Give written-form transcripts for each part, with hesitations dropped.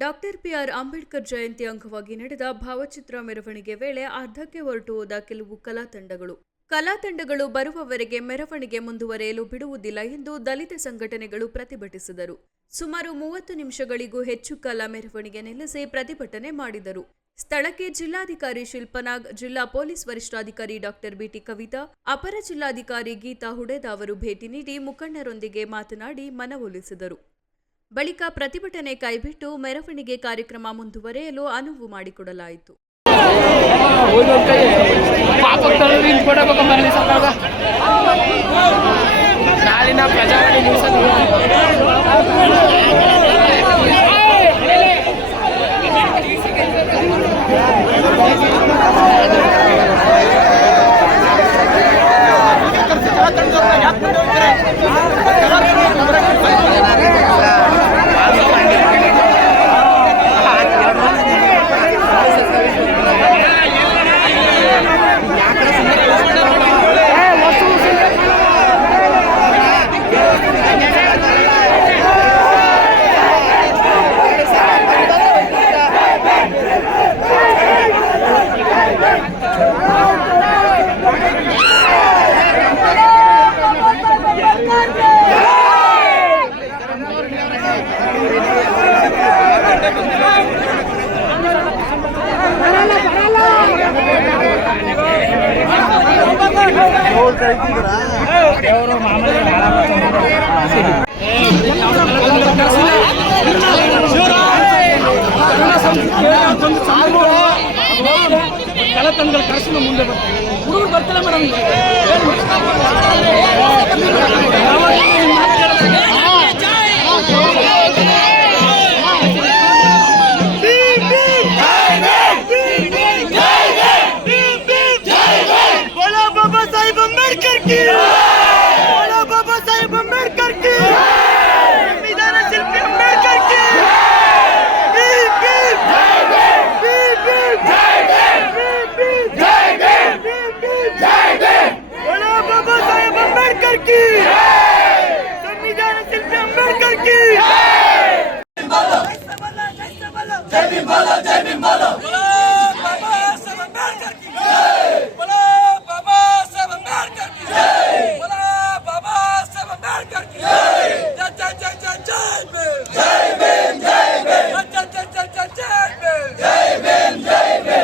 Doctor PR. Ambedkar Jayanti ಅಂಗವಾಗಿ ನಡೆದ ಭಾವಚಿತ್ರ ಮೆರವಣಿಗೆ ವೇಳೆ ಅರ್ಧಕ್ಕೆ ಹೊರಟು ಹೋದ ಕೆಲವು ಕಲಾ ತಂಡಗಳು ಬರುವವರೆಗೆ ಮೆರವಣಿಗೆ ಮುಂದುವರೆಯಲು ಬಿಡುವುದಿಲ್ಲ ಎಂದು ದಲಿತ ಸಂಘಟನೆಗಳು ಪ್ರತಿಭಟಿಸಿದರು. ಸುಮಾರು 30 ನಿಮಿಷಗಳಿಗೂ ಹೆಚ್ಚು ಕಾಲ ಮೆರವಣಿಗೆ ನಿಲ್ಲಿಸಿ ಪ್ರತಿಭಟನೆ ಮಾಡಿದರು. ಸ್ಥಳಕ್ಕೆ ಜಿಲ್ಲಾಧಿಕಾರಿ ಶಿಲ್ಪನಾಗ್, ಜಿಲ್ಲಾ ಪೊಲೀಸ್ ವರಿಷ್ಠಾಧಿಕಾರಿ ಡಾಕ್ಟರ್ ಬಿ.ಟಿ. ಕವಿತಾ, ಅಪರ ಜಿಲ್ಲಾಧಿಕಾರಿ ಗೀತಾ ಹುಡೇದ ಅವರು ಭೇಟಿ ನೀಡಿ ಮುಖಂಡರೊಂದಿಗೆ ಮಾತನಾಡಿ ಮನವೊಲಿಸಿದರು. ಬಳಿಕ ಪ್ರತಿಭಟನೆ ಕೈಬಿಟ್ಟು ಮೆರವಣಿಗೆ ಕಾರ್ಯಕ್ರಮ ಮುಂದುವರೆಯಲು ಅನುವು ಮಾಡಿಕೊಡಲಾಯಿತು. ಕಲತಂಗಳ ಕರ್ಸಿನ ಮುಂದೆ ಹುಡುಗರು ಬರ್ತಿಲ್ಲ ಮೇಡಮ್. ಬಾಬಾ ಸಾಹೇಬ್ ಅಂಬೇಡ್ಕರ್ ಕಿ, ಬಾಬಾ ಸಾಹೇಬ್ ಅಂಬೇಡ್ಕರ್ ಕಿ, ಸಂವಿಧಾನ ಶಿಲ್ಪಿ ಅಂಬೇಡ್ಕರ್ ಕಿ. बाबा साहेब अंबेडकर की, संविधान शिल्पी अंबेडकर की. जय भीम बोलो, जय भीम बोलो. बाबा साहेब अंबेडकर की, बोलो बाबा साहेब अंबेडकर की, बोलो बाबा साहेब अंबेडकर की. जय जय जय जय जय भीम, जय भीम जय भीम, जय जय जय जय जय भीम, जय भीम जय भीम.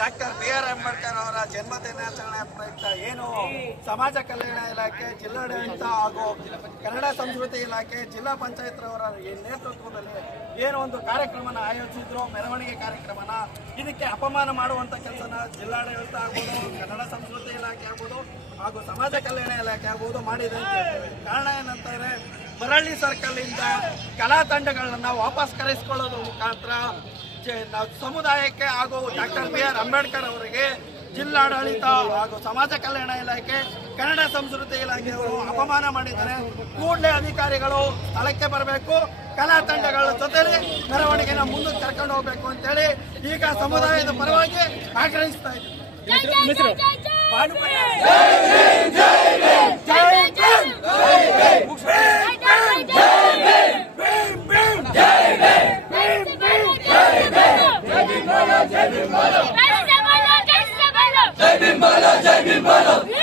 Doctor B R. ಅಂಬೇಡ್ಕರ್ ಅವರ ಜನ್ಮ ದಿನಾಚರಣೆ ಪ್ರಯುಕ್ತ ಏನು ಸಮಾಜ ಕಲ್ಯಾಣ ಇಲಾಖೆ, ಜಿಲ್ಲಾಡಳಿತ ಹಾಗೂ ಕನ್ನಡ ಸಂಸ್ಕೃತಿ ಇಲಾಖೆ, ಜಿಲ್ಲಾ ಪಂಚಾಯತ್ ರವರ ನೇತೃತ್ವದಲ್ಲಿ ಏನು ಒಂದು ಕಾರ್ಯಕ್ರಮನ ಆಯೋಜಿಸಿದ್ರು, ಮೆರವಣಿಗೆ ಕಾರ್ಯಕ್ರಮನ, ಇದಕ್ಕೆ ಅಪಮಾನ ಮಾಡುವಂಥ ಕೆಲಸನ ಜಿಲ್ಲಾಡಳಿತ ಆಗ್ಬೋದು, ಕನ್ನಡ ಸಂಸ್ಕೃತಿ ಇಲಾಖೆ ಆಗ್ಬೋದು ಹಾಗೂ ಸಮಾಜ ಕಲ್ಯಾಣ ಇಲಾಖೆ ಆಗ್ಬೋದು ಮಾಡಿದೆ. ಕಾರಣ ಏನಂತಂದರೆ ಮರಳಿ ಸರ್ಕಲ್ನಿಂದ ಕಲಾ ತಂಡಗಳನ್ನ ವಾಪಸ್ ಕರೆಸಿಕೊಳ್ಳೋದ್ರ ಮುಖಾಂತರ ಸಮುದಾಯಕ್ಕೆ ಹಾಗೂ ಡಾಕ್ಟರ್ ಬಿ.ಆರ್. ಅಂಬೇಡ್ಕರ್ ಅವರಿಗೆ ಜಿಲ್ಲಾಡಳಿತ ಹಾಗೂ ಸಮಾಜ ಕಲ್ಯಾಣ ಇಲಾಖೆ, ಕನ್ನಡ ಸಂಸ್ಕೃತಿ ಇಲಾಖೆಯವರು ಅಪಮಾನ ಮಾಡಿದ್ದಾರೆ. ಕೂಡಲೇ ಅಧಿಕಾರಿಗಳು ಸ್ಥಳಕ್ಕೆ ಬರಬೇಕು, ಕಲಾ ತಂಡಗಳ ಜೊತೆಲಿ ಮೆರವಣಿಗೆನ ಮುಂದಕ್ಕೆ ಕರ್ಕೊಂಡು ಹೋಗ್ಬೇಕು ಅಂತೇಳಿ ಈಗ ಸಮುದಾಯದ ಪರವಾಗಿ ಆಗ್ರಹಿಸ್ತಾ ಇದ್ದೀವಿ. जय भीम बोलो, जय भीम बोलो.